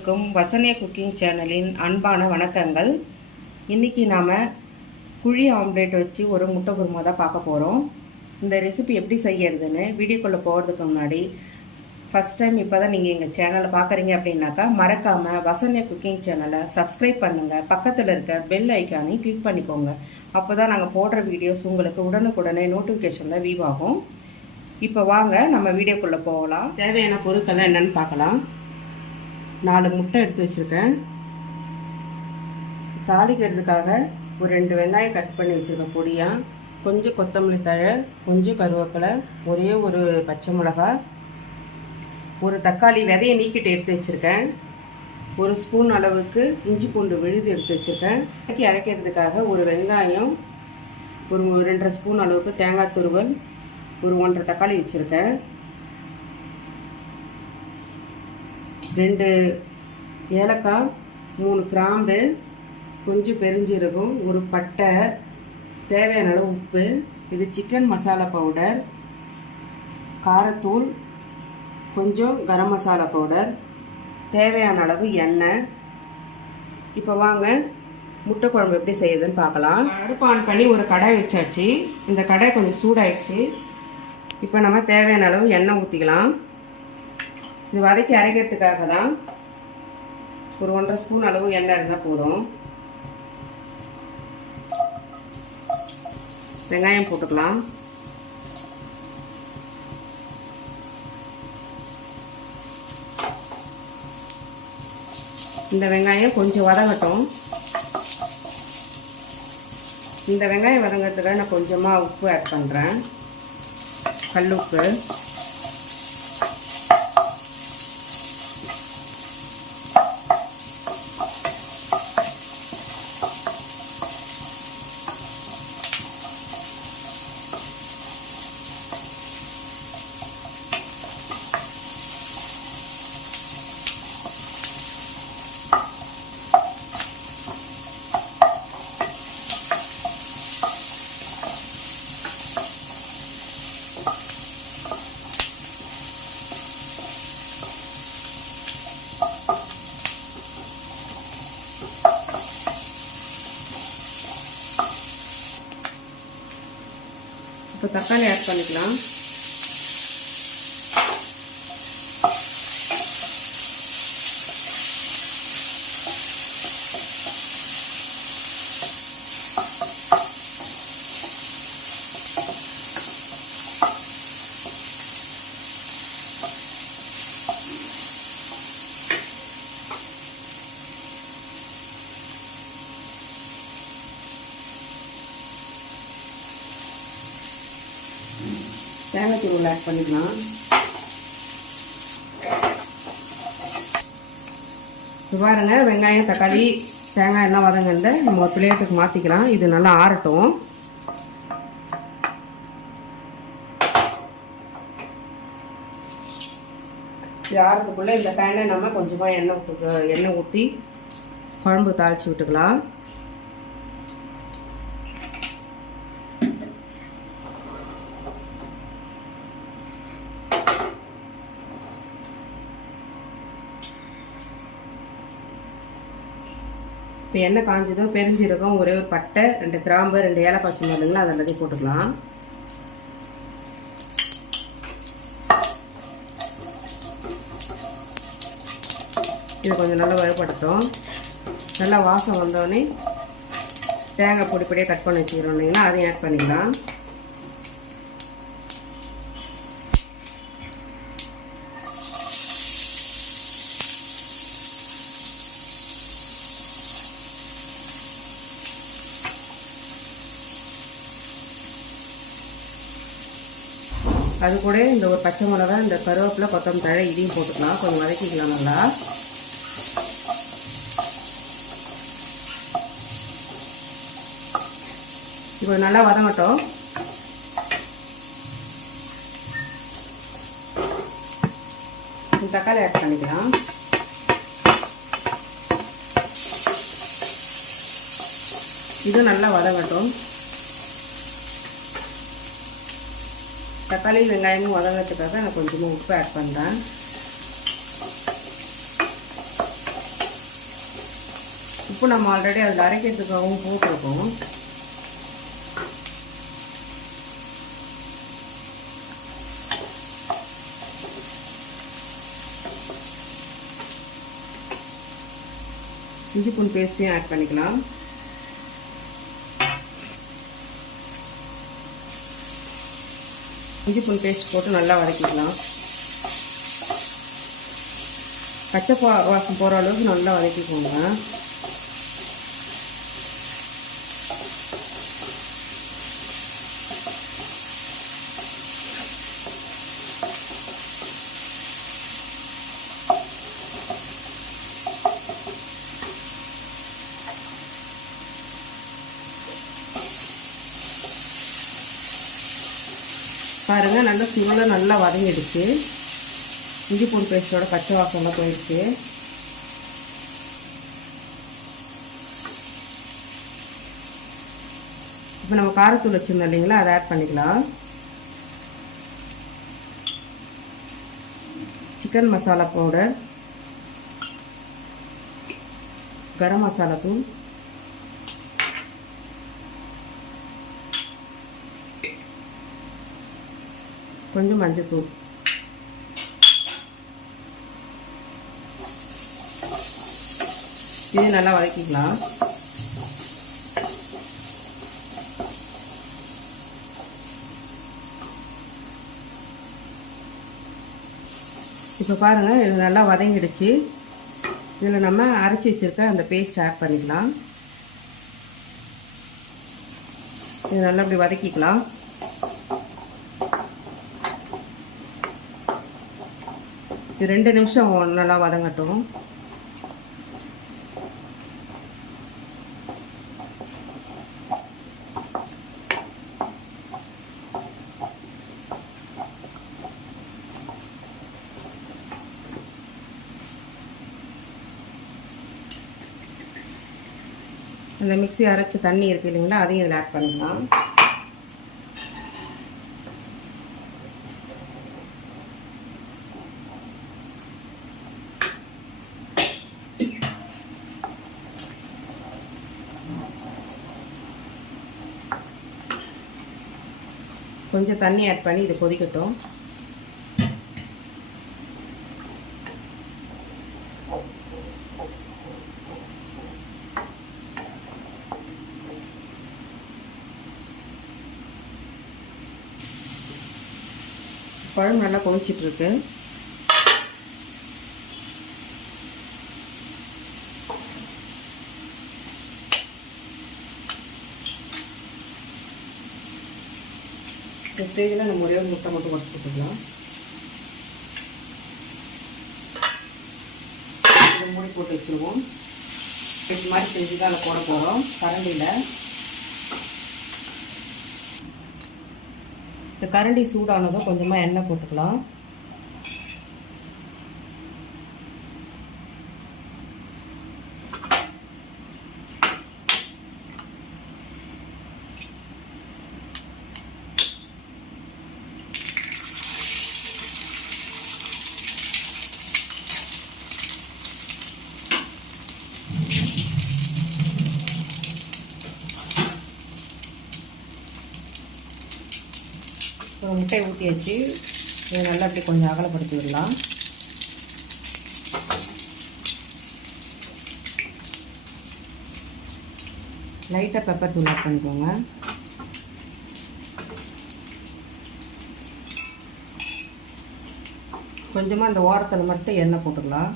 அனைவருக்கும் வசனியா குக்கிங் சேனலின் அன்பான வணக்கங்கள். இன்றைக்கி நாம் குழி ஆம்லேட் வச்சு ஒரு முட்டை குருமா தான் பார்க்க போகிறோம். இந்த ரெசிபி எப்படி செய்யறதுன்னு வீடியோக்குள்ளே போகிறதுக்கு முன்னாடி ஃபஸ்ட் டைம் இப்போ தான் நீங்கள் எங்கள் சேனலை பார்க்குறீங்க அப்படின்னாக்கா மறக்காமல் வசனியா குக்கிங் சேனலை சப்ஸ்கிரைப் பண்ணுங்கள். பக்கத்தில் இருக்க பெல் ஐக்கானையும் கிளிக் பண்ணிக்கோங்க. அப்போ தான் நாங்கள் போடுற வீடியோஸ் உங்களுக்கு உடனுக்குடனே நோட்டிஃபிகேஷனில் வியூ ஆகும். இப்போ வாங்க நம்ம வீடியோக்குள்ளே போகலாம். தேவையான பொருட்கள்லாம் என்னென்னு பார்க்கலாம். 4 முட்டை எடுத்து வச்சுருக்கேன். தாளிக்கிறதுக்காக ஒரு 2 வெங்காயம் கட் பண்ணி வச்சுருக்கேன் பொடியாக, கொஞ்சம் கொத்தமல்லி தழை, கொஞ்சம் கருவேப்பிலை, ஒரே ஒரு பச்சை மிளகாய், ஒரு தக்காளி விதையை நீக்கிட்டு எடுத்து வச்சுருக்கேன், 1 ஸ்பூன் அளவுக்கு இஞ்சி பூண்டு விழுது எடுத்து வச்சுருக்கேன். அரைக்கிறதுக்காக ஒரு வெங்காயம், ஒரு 2.5 ஸ்பூன் அளவுக்கு தேங்காய் துருவல், ஒரு 1.5 தக்காளி வச்சுருக்கேன், 2 ஏலக்காய், 3 கிராம்பு, கொஞ்சம் பெருஞ்சீரகம், ஒரு பட்டை, தேவையான அளவு உப்பு, இது சிக்கன் மசாலா பவுடர், காரத்தூள், கொஞ்சம் கரம் மசாலா பவுடர், தேவையான அளவு எண்ணெய். இப்போ வாங்க முட்டை குழம்பு எப்படி செய்யுதுன்னு பார்க்கலாம். அடுப்பு ஆன் பண்ணி ஒரு கடாய் வச்சாச்சு. இந்த கடாய் கொஞ்சம் சூடாயிடுச்சு. இப்போ நம்ம தேவையான அளவு எண்ணெய் ஊற்றிக்கலாம். இது வதக்கி அரைக்கிறதுக்காக தான் ஒரு 1.5 ஸ்பூன் அளவு எண்ணெய் இருந்தால் போதும். வெங்காயம் போட்டுக்கலாம். இந்த வெங்காயம் கொஞ்சம் வதங்கட்டும். இந்த வெங்காயம் வதங்கிறதுக்காக நான் கொஞ்சமாக உப்பு ஆட் பண்ணுறேன், கல் உப்பு. இப்போ தக்காளி ஆட் பண்ணிக்கலாம். தேங்காய் தூள் ஆட் பண்ணிக்கலாம். பாருங்க, வெங்காயம் தக்காளி தேங்காய் எல்லாம் வதங்கிருந்த நம்ம ஒரு பிளேட்டுக்கு மாற்றிக்கலாம். இது நல்லா ஆறட்டும். இது ஆறதுக்குள்ளே இந்த பேனை நம்ம கொஞ்சமாக எண்ணெய் ஊற்றி குழம்பு தாளித்து விட்டுக்கலாம். இப்போ எண்ணெய் காஞ்சதும் பெருஞ்சீரகம், ஒரே ஒரு பட்டை, 2 கிராம்பு, 2 ஏலக்காய் சின்ன இல்லைங்களா, அதை எல்லாத்தையும் போட்டுக்கலாம். இது கொஞ்சம் நல்லா வறுபடட்டும். நல்லா வாசம் வந்தோடனே தேங்காய் பொடி பொடியாக கட் பண்ணி வச்சுக்கிறோம்னா அதையும் ஆட் பண்ணிக்கலாம். அது கூட இந்த ஒரு பச்சை மிளகா, இந்த கருவேப்பிலை, கொத்தமல்லி தழை இதையும் போட்டுக்கலாம். கொஞ்சம் வதக்கிக்கலாம் நல்லா. இப்போ நல்லா வதங்கட்டும். தக்காளி ஆட் பண்ணிக்கலாம். இது நல்லா வதங்கட்டும். தக்காளி வெங்காயமும் வதங்கிறதுக்காக நான் கொஞ்சமாக உப்பு ஆட் பண்ணுறேன். உப்பு நம்ம ஆல்ரெடி அதில் அரைக்கிறதுக்காகவும் போட்டிருக்கோம். இஞ்சி பூண்டு பேஸ்ட்டையும் ஆட் பண்ணிக்கலாம். இஞ்சி பூண்டு பேஸ்ட் போட்டு நல்லா வதக்கிக்கலாம். பச்சை வாசம் போகிற அளவுக்கு நல்லா வதக்கிக்கோங்க. பாருங்கள், நல்லா சுவலை நல்லா வதங்கிடுச்சு. இஞ்சி பூண்டு பேஸ்ட்டோட பச்சை வாசம்லாம் போயிடுச்சு. இப்போ நம்ம காரத்தூள் வச்சுருந்தோம் இல்லைங்களா, அதை ஆட் பண்ணிக்கலாம். சிக்கன் மசாலா பவுடர், கரம் மசாலா தூள், கொஞ்சம் மஞ்சள் தூள். இது நல்லா வதக்கிக்கலாம். இப்போ பாருங்கள், இது நல்லா வதங்கிடுச்சு. இதில் நம்ம அரைச்சி வச்சுருக்க அந்த பேஸ்ட் ஆட் பண்ணிக்கலாம். இது நல்லா இப்படி வதக்கிக்கலாம். இது 2 நிமிஷம் நல்லா வதங்கட்டும். இந்த மிக்ஸி அரைச்ச தண்ணி இருக்குது இல்லைங்களா, அதையும் இதில் ஆட் பண்ணிக்கலாம். கொஞ்சம் தண்ணி ஆட் பண்ணி இதை கொதிக்கட்டும். குழம்பு நல்லா கொதிச்சிட்ருக்கு. இந்த ஸ்டேஜில் நம்ம ஒரே ஒரு முட்டை மட்டும் உடச்சி போட்டுக்கலாம். இதை மூடி போட்டு வச்சுருவோம். இது மாதிரி செஞ்சு தான் அதில் போட போகிறோம் கரண்டியில். இந்த கரண்டி சூடானதும் கொஞ்சமாக எண்ணெய் போட்டுக்கலாம். ஒரு முட்டையை ஊற்றி வச்சு இதை நல்லா அப்படி கொஞ்சம் அகலப்படுத்தி விடலாம். லைட்டாக பெப்பர் தூள் ஆட் பண்ணிக்கோங்க. கொஞ்சமாக அந்த ஓரத்தில் மட்டும் எண்ணெய் போட்டுக்கலாம்.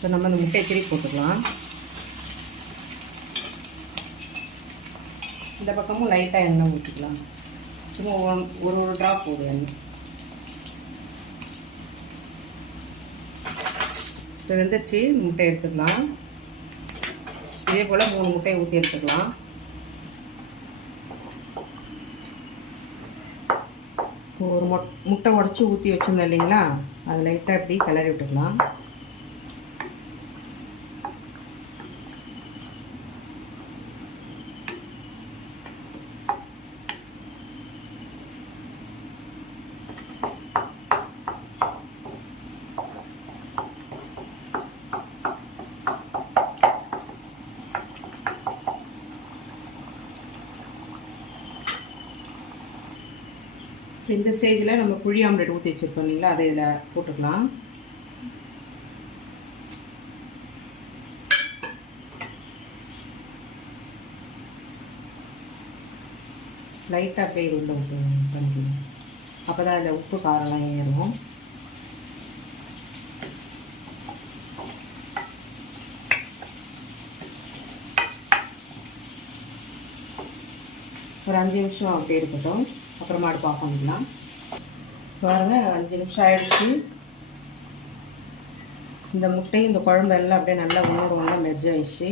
இப்போ நம்ம அந்த முட்டையை திருப்பி போட்டுக்கலாம். இந்த பக்கமும் லைட்டாக எண்ணெய் ஊற்றிக்கலாம். சும்மா ஒரு ட்ராப் போடும் எண்ணெய். இப்போ வெந்துருச்சு, முட்டை எடுத்துக்கலாம். இதே போல் 3 முட்டையை ஊற்றி எடுத்துக்கலாம். ஒரு முட்டை உடச்சி ஊற்றி வச்சுருந்தோம் இல்லைங்களா, அது லைட்டாக இப்படி கிளறி விட்டுக்கலாம். இந்த ஸ்டேஜில் நம்ம குழி ஆம்லெட் ஊற்றி வச்சுருக்கோம் இல்லைங்களா, அதை இதில் போட்டுக்கலாம். லைட்டாக அப்படியே உள்ள பண்ணிக்கணும். அப்போ தான் அதில் உப்பு காரம்லாம் ஏறும். ஒரு 5 நிமிஷம் அப்படியே இருக்கட்டும். அப்புறமா அடுப்பு ஆஃப் பண்ணிக்கலாம். பாருங்கள், 5 நிமிஷம் ஆகிடுச்சு. இந்த முட்டை இந்த குழம்பு எல்லாம் அப்படியே நல்லா ஒன்றா மெர்ஜ் ஆயிடுச்சு.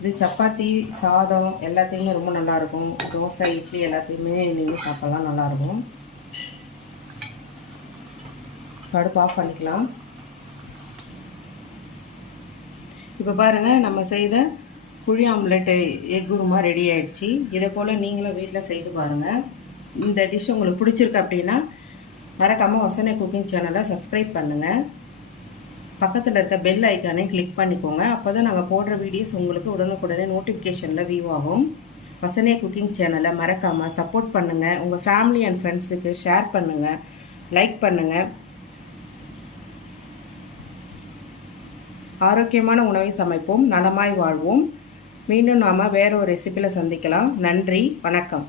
இது சப்பாத்தி, சாதம் எல்லாத்தையுமே ரொம்ப நல்லாயிருக்கும். தோசை, இட்லி எல்லாத்தையுமே நீங்கள் சாப்பிட்லாம், நல்லாயிருக்கும். அடுப்பு ஆஃப் பண்ணிக்கலாம். இப்போ பாருங்கள், நம்ம செய்த குழி ஆம்லெட்டு எக் குருமா ரெடி ஆகிடுச்சு. இதை போல் நீங்களும் வீட்டில் செய்து பாருங்கள். இந்த டிஷ் உங்களுக்கு பிடிச்சிருக்கு அப்படின்னா மறக்காமல் வசனை குக்கிங் சேனலை சப்ஸ்கிரைப் பண்ணுங்கள். பக்கத்தில் இருக்க பெல் ஐக்கானே கிளிக் பண்ணிக்கோங்க. அப்போ தான் நாங்கள் போடுற வீடியோஸ் உங்களுக்கு உடனுக்குடனே நோட்டிஃபிகேஷனில் வியூ ஆகும். வசனை குக்கிங் சேனலை மறக்காமல் சப்போர்ட் பண்ணுங்கள். உங்கள் ஃபேமிலி அண்ட் ஃப்ரெண்ட்ஸுக்கு ஷேர் பண்ணுங்கள், லைக் பண்ணுங்கள். ஆரோக்கியமான உணவை சமைப்போம், நலமாய் வாழ்வோம். மீண்டும் நாம் வேற ஒரு ரெசிபியில் சந்திக்கலாம். நன்றி, வணக்கம்.